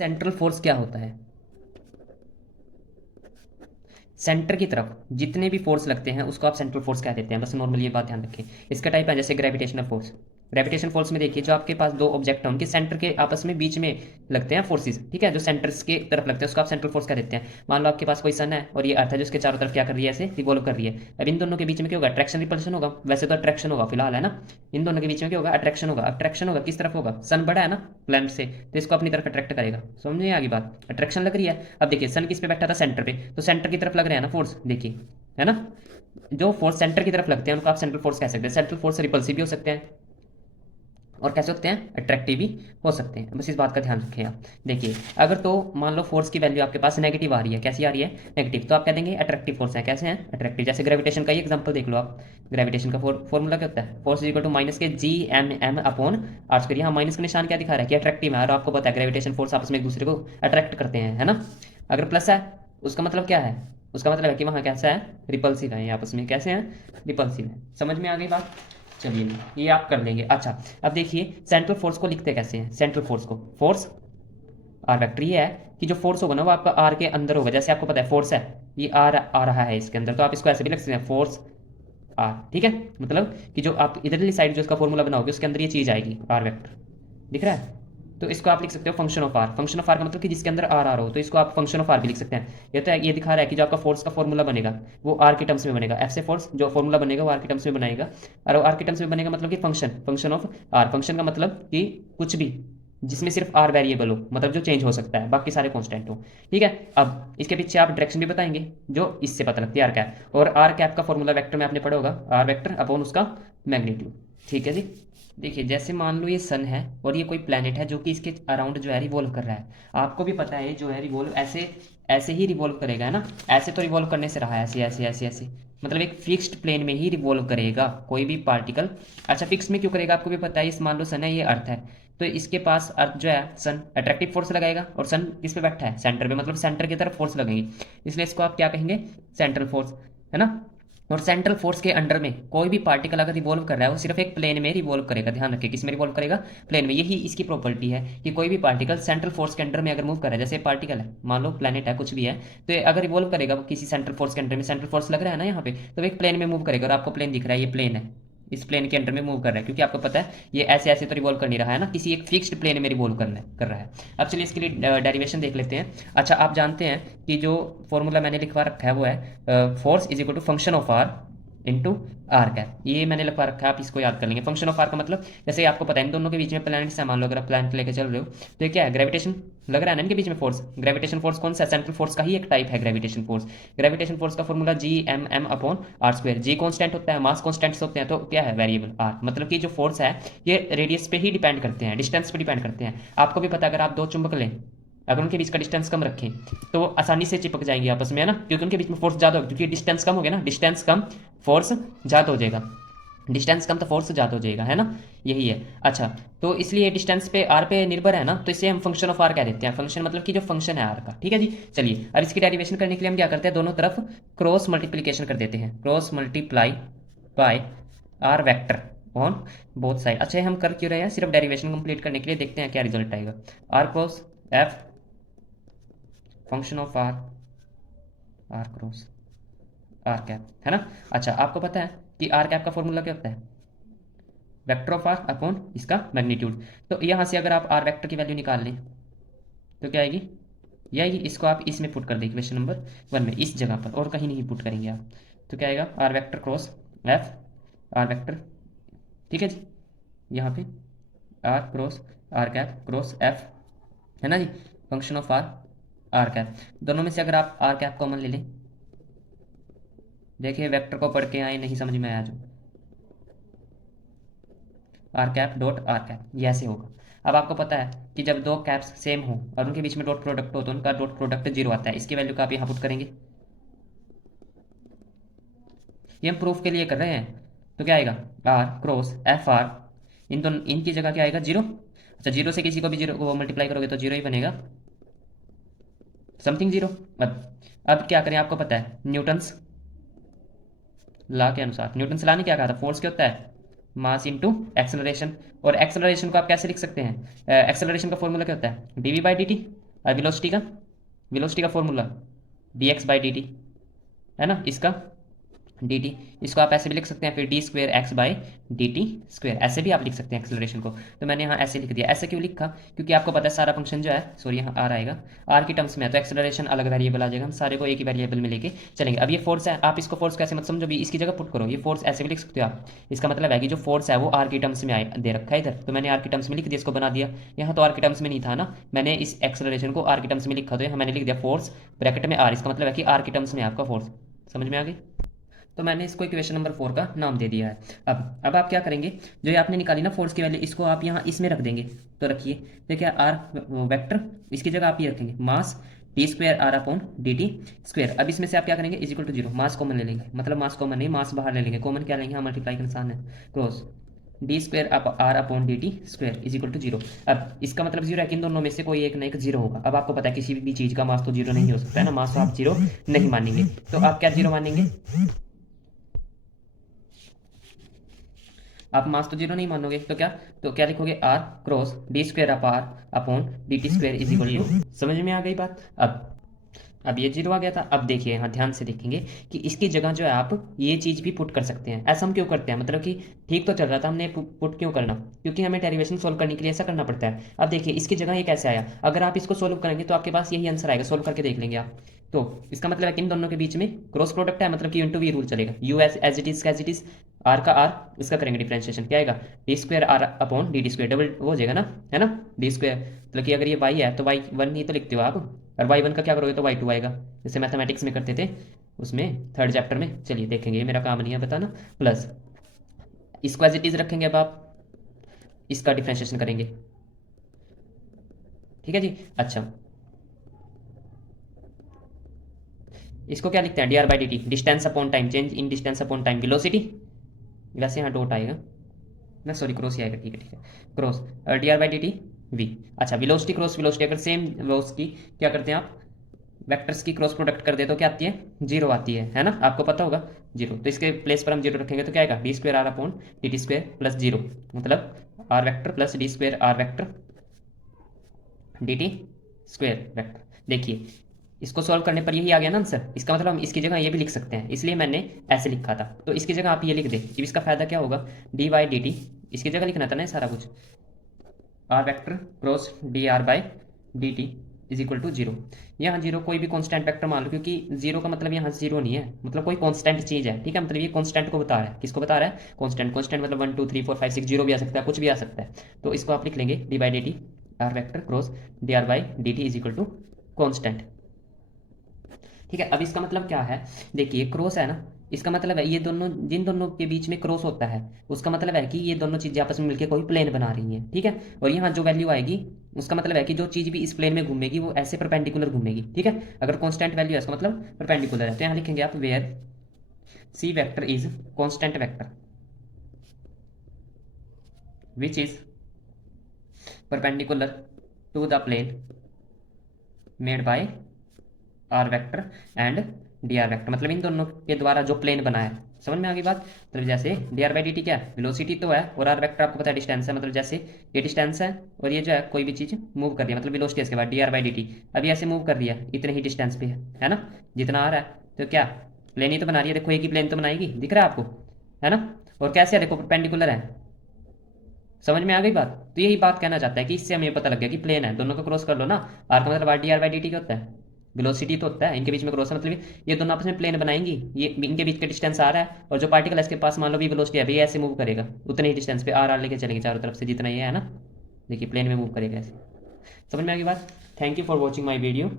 Central force क्या होता है? सेंटर की तरफ जितने भी फोर्स लगते हैं उसको आप सेंट्रल फोर्स कह देते हैं, बस नॉर्मली ये बात ध्यान रखें। इसका टाइप है जैसे ग्रेविटेशनल फोर्स। ग्रेविटेशन फोर्स में देखिए, जो आपके पास दो ऑब्जेक्ट हैं उनके सेंटर के आपस में बीच में लगते हैं फोर्सेस, ठीक है, जो सेंटर्स के तरफ लगते हैं उसको आप सेंट्रल फोर्स कह देते हैं। मान लो आपके पास कोई सन है और ये अर्थ है जो उसके चारों तरफ क्या कर रही है, ऐसे रिवॉल्व कर रही है। अब इन दोनों के बीच में क्या होगा? अट्रैक्शन रिपल्शन होगा। वैसे तो अट्रैक्शन होगा फिलहाल, है ना। इन दोनों के बीच में क्या होगा? अट्रैक्शन होगा। अट्रैक्शन होगा किस तरफ होगा? सन बड़ा है ना प्लैनेट से, तो इसको अपनी तरफ अट्रैक्ट करेगा। समझिए आगे बात, अट्रैक्शन लग रही है। अब देखिए सन किस पे बैठा था? सेंटर पे, तो सेंटर की तरफ लग रहे हैं ना फोर्स, देखिए, है ना। जो फोर्स सेंटर की तरफ लगते हैं उनको आप सेंट्रल फोर्स कह सकते हैं। सेंट्रल फोर्स रिपल्सिव भी हो सकते हैं और कैसे होते हैं? अट्रैक्टिव भी हो सकते हैं। बस इस बात का ध्यान रखें आप। देखिए, अगर तो मान लो फोर्स की वैल्यू आपके पास नेगेटिव आ रही है, कैसी आ रही है? नेगेटिव, तो आप कह देंगे अट्रैक्टिव फोर्स है। कैसे हैं? अट्रैक्टिव। जैसे ग्रेविटेशन का ही एग्जांपल देख लो आप। ग्रेविटेशन का फॉर्मूला क्या होता है? फोर्स इक्वल टू माइनस के G M M upon R square. यहाँ माइनस का निशान क्या दिखा रहा है? कि अट्रैक्टिव है, और आपको पता है ग्रेविटेशन फोर्स आपस में एक दूसरे को अट्रैक्ट करते हैं, है ना। अगर प्लस है उसका मतलब क्या है? उसका मतलब है कि वहाँ कैसा है? रिपल्सिव है, ये आपस में कैसे हैं? रिपल्सिव है। समझ में आ गई बात? चलिए, ये आप कर लेंगे। अच्छा, अब देखिए सेंट्रल फोर्स को लिखते कैसे हैं? सेंट्रल फोर्स को फोर्स आर वेक्टर, ये है कि जो फोर्स होगा ना वो आपका आर के अंदर होगा। जैसे आपको पता है फोर्स है, ये आर आ रहा है इसके अंदर, तो आप इसको ऐसे भी लिख सकते हैं, फोर्स आर, ठीक है। मतलब कि जो आप इधरली साइड जो इसका फॉर्मूला बनाओगे उसके अंदर ये चीज़ आएगी, आर वेक्टर, दिख रहा है। तो इसको आप लिख सकते हो function of R. Function of R का मतलब कि जिसके अंदर आर आ रहा हो, तो इसको आप फंक्शन ऑफ आर भी लिख सकते हैं। ये तो ये दिखा रहा है कि जो आपका फोर्स का फॉर्मूला बनेगा वो आर के टर्म्स में बनेगा। एफ से फोर्स जो फॉर्मूला बनेगा वो आर के टर्म्स में बनाएगा, और आर के टर्म्स में बनेगा मतलब कि function, function of R. Function का मतलब कि कुछ भी जिसमें सिर्फ आर वेरिएबल हो, मतलब जो चेंज हो सकता है, बाकी सारे कांस्टेंट हो, ठीक है। अब इसके पीछे आप डायरेक्शन भी बताएंगे जो इससे पता लगती है, आर कैप। और आर कैप का फॉर्मूला वेक्टर में आपने पढ़ा होगा, आर वेक्टर अपॉन उसका मैग्नीट्यूड, ठीक है जी। देखिए, जैसे मान लो ये सन है और ये कोई प्लेनेट है जो कि इसके अराउंड जो है रिवॉल्व कर रहा है। आपको भी पता है जो है रिवॉल्व ऐसे ऐसे ही रिवॉल्व करेगा, है ना। ऐसे तो रिवॉल्व करने से रहा है, ऐसे ऐसे ऐसे ऐसे, मतलब एक फिक्स्ड प्लेन में ही रिवॉल्व करेगा कोई भी पार्टिकल। अच्छा, फिक्स में क्यों करेगा? आपको भी पता है, इस मान लो सन है, ये अर्थ है, तो इसके पास अर्थ जो है सन अट्रैक्टिव फोर्स लगाएगा, और सन किस पे बैठा है? सेंटर पे, मतलब सेंटर की तरफ फोर्स लगेगी, इसलिए इसको आप क्या कहेंगे? सेंट्रल फोर्स, है ना। और सेंट्रल फोर्स के अंडर में कोई भी पार्टिकल अगर रिवॉल्व कर रहा है वो सिर्फ एक प्लेन में रिवॉल्व करेगा। ध्यान रखिए, किस में रिवॉल्व करेगा? प्लेन में। यही इसकी प्रॉपर्टी है कि कोई भी पार्टिकल सेंट्रल फोर्स के अंडर में अगर मूव कर रहा है, जैसे पार्टिकल है, मान लो प्लेनेट है, कुछ भी है, तो ये अगर रिवॉल्व करेगा किसी सेंट्रल फोर्स के अंडर में, सेंट्रल फोर्स लग रहा है ना यहाँ पे, तो एक प्लेन में मूव करेगा। और आपको प्लेन दिख रहा है, ये प्लेन है, इस प्लेन के अंडर में मूव कर रहा है, क्योंकि आपको पता है ये ऐसे ऐसे तो रिवॉल्व कर नहीं रहा है ना, किसी एक फिक्स्ड प्लेन में रिवॉल्व कर रहा है। अब चलिए इसके लिए डेरिवेशन देख लेते हैं। अच्छा, आप जानते हैं कि जो फॉर्मूला मैंने लिखवा रखा है वो है force is equal to function of R into R cap. ये मैंने लिखवा रखा है, आप इसको याद कर लेंगे। फंक्शन ऑफ आर का मतलब, जैसे आपको पता है इन दोनों के बीच में प्लैनेट्स है, मान लो अगर आप प्लैनेट लेके चल रहे हो, तो ये क्या है? ग्रेविटेशन लग रहा है ना इनके बीच में फोर्स। ग्रेविटेशन फोर्स कौन सा? सेंट्रल फोर्स का ही एक टाइप है ग्रेविटेशन फोर्स। ग्रेविटेशन फोर्स का formula G M M upon R square. G constant होता है, मास कॉन्स्टेंट्स होते हैं, तो क्या है? Variable R. मतलब कि जो फोर्स है ये रेडियस पे ही डिपेंड करते हैं, डिस्टेंस पे डिपेंड करते हैं। आपको भी पता है, अगर आप दो चुंबक लें, अगर उनके बीच का डिस्टेंस कम रखें तो वो आसानी से चिपक जाएंगे आपस में, है ना, क्योंकि उनके बीच में फोर्स ज़्यादा होगी, क्योंकि डिस्टेंस कम हो गया ना, डिस्टेंस कम फोर्स ज़्यादा हो जाएगा, डिस्टेंस कम तो फोर्स ज़्यादा हो जाएगा, है ना। यही है। अच्छा, तो इसलिए डिस्टेंस पे आर पे निर्भर है ना, तो इसे हम फंक्शन ऑफ आर कह देते हैं। फंक्शन मतलब कि जो फंक्शन है आर का, ठीक है जी। चलिए, अब इसकी डेरिवेशन करने के लिए हम क्या करते हैं? दोनों तरफ क्रॉस मल्टीप्लीकेशन कर देते हैं, cross multiply by R vector on both side. अच्छा, ये हम कर क्यों रहे हैं? सिर्फ डेरिवेशन कंप्लीट करने के लिए। देखते हैं क्या रिजल्ट आएगा। R cross F function of R, R cross R cap, है ना। अच्छा, आपको पता है कि आर कैप का फॉर्मूला क्या होता है? वेक्टर ऑफ आर अपॉन इसका मैग्नीट्यूड। तो यहाँ से अगर आप आर वेक्टर की वैल्यू निकाल लें तो क्या आएगी? ये आएगी। इसको आप इसमें पुट कर दें, इक्वेशन नंबर 1 में, इस जगह पर, और कहीं नहीं पुट करेंगे आप। तो क्या आएगा? R vector cross F, R vector, ठीक है जी, यहाँ पे R cross R cap cross F, है ना जी, function of R, R cap. दोनों में से अगर आप आर कैप कॉमन ले लें, देखिए वेक्टर को पढ़ के आए, नहीं समझ में आया जो, R cap dot R cap, ये ऐसे होगा। अब आपको पता है कि जब दो कैप्स सेम हो और उनके बीच में डॉट प्रोडक्ट हो तो उनका डॉट प्रोडक्ट जीरो आता है। इसकी वैल्यू का आप यहाँ पुट करेंगे, ये हम प्रूफ के लिए कर रहे हैं। तो क्या आएगा? आर क्रॉस एफ आर, इन दोनों इनकी जगह क्या आएगा? जीरो। अच्छा, जीरो से किसी को भी जीरो को मल्टीप्लाई करोगे तो जीरो ही बनेगा, समथिंग जीरो। अब क्या करें? आपको पता है न्यूटन्स लॉ के अनुसार, न्यूटन्स लॉ ने क्या कहा था? फोर्स क्या होता है? Mass into acceleration. और एक्सेलरेशन को आप कैसे लिख सकते हैं? एक्सेलरेशन का फॉर्मूला क्या होता है? DV by D T. और वेलोसिटी का फॉर्मूला dx/dt है ना, इसका dt, इसको आप ऐसे भी लिख सकते हैं फिर d²x/dt², ऐसे भी आप लिख सकते हैं एक्सेलरेशन को। तो मैंने यहाँ ऐसे लिख दिया। ऐसे क्यों लिखा? क्योंकि आपको पता है सारा फंक्शन जो है, सॉरी यहाँ आर आएगा, आर की टर्म्स में है तो एक्सेलरेशन अलग वेरिएबल आ जाएगा, हम सारे को एक ही वेरिएबल में लेके चलेंगे। अब ये फोर्स है, आप इसको फोर्स कैसे मत समझो भी, इसकी जगह पुट करो, ये फोर्स ऐसे भी लिख सकते हो आप। इसका मतलब है कि जो फोर्स है वो आर की टर्म्स में दे रखा है इधर, तो मैंने आर की टर्म्स में लिख दिया, इसको बना दिया। यहाँ तो आर की टर्म्स में नहीं था ना, मैंने इस एक्सेलरेशन को आर की टर्म्स में लिखा, तो यहाँ मैंने लिख दिया फोर्स ब्रैकेट में आर, इसका मतलब है कि आर की टर्म्स में आपका फोर्स। समझ में आ गई? तो मैंने इसको इक्वेशन नंबर 4 का नाम दे दिया है। अब आप क्या करेंगे, जो ये आपने निकाली ना फोर्स की वैल्यू, इसको आप यहाँ इसमें रख देंगे। तो रखिए, तो क्या आर वेक्टर, इसकी जगह आप ये रखेंगे मास d²r/dt²। अब इसमें से आप क्या करेंगे, is equal to 0, mass common ले लेंगे, मतलब मास कॉमन नहीं, मास बाहर ले लेंगे, कॉमन क्या लेंगे, हम मल्टीप्लाई का निशान है cross, d²r/dt² is equal to 0। अब इसका मतलब 0 है कि इन दोनों में से कोई एक ना एक 0 होगा। अब आपको पता है किसी भी चीज़ का मास तो 0 नहीं हो सकता है ना, मास तो आप 0 नहीं मानेंगे, तो आप क्या 0 मानेंगे, आप मास तो 0 नहीं मानोगे, तो क्या लिखोगे, R cross d²/r/dt² is equal to, समझ में आ गई बात? अब ये 0 आ गया था। अब देखिए यहाँ ध्यान से देखेंगे कि इसकी जगह जो है आप ये चीज़ भी पुट कर सकते हैं। ऐसा हम क्यों करते हैं, मतलब कि ठीक तो चल रहा था, हमने पुट क्यों करना, क्योंकि हमें डेरिवेशन सोल्व करने के लिए ऐसा करना पड़ता है। अब देखिए इसकी जगह ये कैसे आया, अगर आप इसको सोल्व करेंगे तो आपके पास यही आंसर आएगा, सोल्व करके देख लेंगे आप। तो इसका मतलब है कि इन दोनों के बीच में क्रॉस प्रोडक्ट है, मतलब कि इंटू वी रूल चलेगा, U as it is as it is, R का आर, इसका करेंगे डिफ्रेंशिएशन, क्या आएगा, d²r/dt², डबल वो हो जाएगा ना, है ना, d², मतलब कि अगर ये y है तो y1 ही तो लिखते हो आप, और y1 का क्या करोगे तो y2 आएगा, जैसे मैथमेटिक्स में करते थे उसमें 3rd चैप्टर में। चलिए देखेंगे, ये मेरा काम नहीं है बताना। प्लस इसको एज इट इज रखेंगे, अब आप इसका डिफ्रेंशिएशन करेंगे, ठीक है जी। अच्छा, इसको क्या लिखते हैं, dr/dt, distance upon time, change in distance upon time, velocity, वैसे यहाँ डॉट आएगा ना, सॉरी क्रॉस ही आएगा, ठीक है क्रॉस, dr/dt v। अच्छा, वेलोसिटी क्रॉस वेलोसिटी, अगर सेम वेलोसिटी क्या करते हैं आप, वेक्टर्स की क्रॉस प्रोडक्ट कर दे तो क्या आती है, 0 आती है ना, आपको पता होगा 0। तो इसके प्लेस पर हम 0 रखेंगे तो क्या आएगा, d²r/dt² प्लस 0, मतलब R vector plus d²r vector dt² vector. देखिए इसको सॉल्व करने पर यही आ गया ना आंसर, इसका मतलब हम इसकी जगह ये भी लिख सकते हैं, इसलिए मैंने ऐसे लिखा था। तो इसकी जगह आप ये लिख दें, कि इसका फायदा क्या होगा, dy/dt, इसकी जगह लिखना था ना सारा कुछ, R vector cross dr/dt is equal to 0। यहाँ 0 कोई भी कांस्टेंट वेक्टर मान लो, क्योंकि 0 का मतलब यहाँ 0 नहीं है, मतलब कोई कांस्टेंट चीज़ है, ठीक है, मतलब ये कांस्टेंट को बता रहा है, किसको बता रहा है, कांस्टेंट। कांस्टेंट मतलब 1 2 3 4 5 6 0 भी आ सकता है, कुछ भी आ सकता है। तो इसको आप लिख लेंगे d/dt, R vector cross dr/dt is equal to constant, ठीक है। अब इसका मतलब क्या है, देखिए क्रॉस है ना, इसका मतलब है ये दोनों, जिन दोनों के बीच में क्रॉस होता है उसका मतलब है कि ये दोनों चीज़ें आपस में मिलकर कोई प्लेन बना रही हैं, ठीक है। और यहाँ जो वैल्यू आएगी उसका मतलब है कि जो चीज़ भी इस प्लेन में घूमेगी वो ऐसे परपेंडिकुलर घूमेगी, ठीक है। अगर कांस्टेंट वैल्यू है इसका मतलब परपेंडिकुलर है, तो यहाँ लिखेंगे आप where C vector is constant vector which is perpendicular to the plane made by R vector and D R vector, मतलब इन दोनों के द्वारा जो प्लेन बना है। समझ में आ गई बात? मतलब जैसे dr/dt क्या है, वेलोसिटी तो है, और आर वेक्टर आपको पता है डिस्टेंस है, मतलब जैसे ये डिस्टेंस है और ये जो है कोई भी चीज़ मूव कर रही है, मतलब वेलोसिटी इसके बाद dr/dt अभी ऐसे मूव कर रही है इतने ही डिस्टेंस पे है ना, जितना आ रहा है, तो क्या प्लेन ही तो बना रही है, देखो एक ही प्लेन तो बनाएगी, दिख रहा है आपको, है ना। और कैसे है, देखो परपेंडिकुलर है। समझ में आ गई बात? तो यही बात कहना चाहता है कि इससे हमें पता लग गया कि प्लेन है, दोनों को क्रॉस कर लो ना, आर का मतलब आर dr/dt क्या होता है, वेलोसिटी तो होता है, इनके बीच में क्रॉस है, मतलब ये दोनों आपस में प्लेन बनाएंगी, ये इनके बीच का डिस्टेंस आ रहा है, और जो पार्टिकल है इसके पास मान लो भी वेलोसिटी है, भी ऐसे मूव करेगा उतने ही डिस्टेंस पे आर आर लेके चलेंगे चारों तरफ से, जितना ये है ना, देखिए प्लेन में मूव करेगा ऐसे। समझ में आ गई बात? Thank you for watching my video.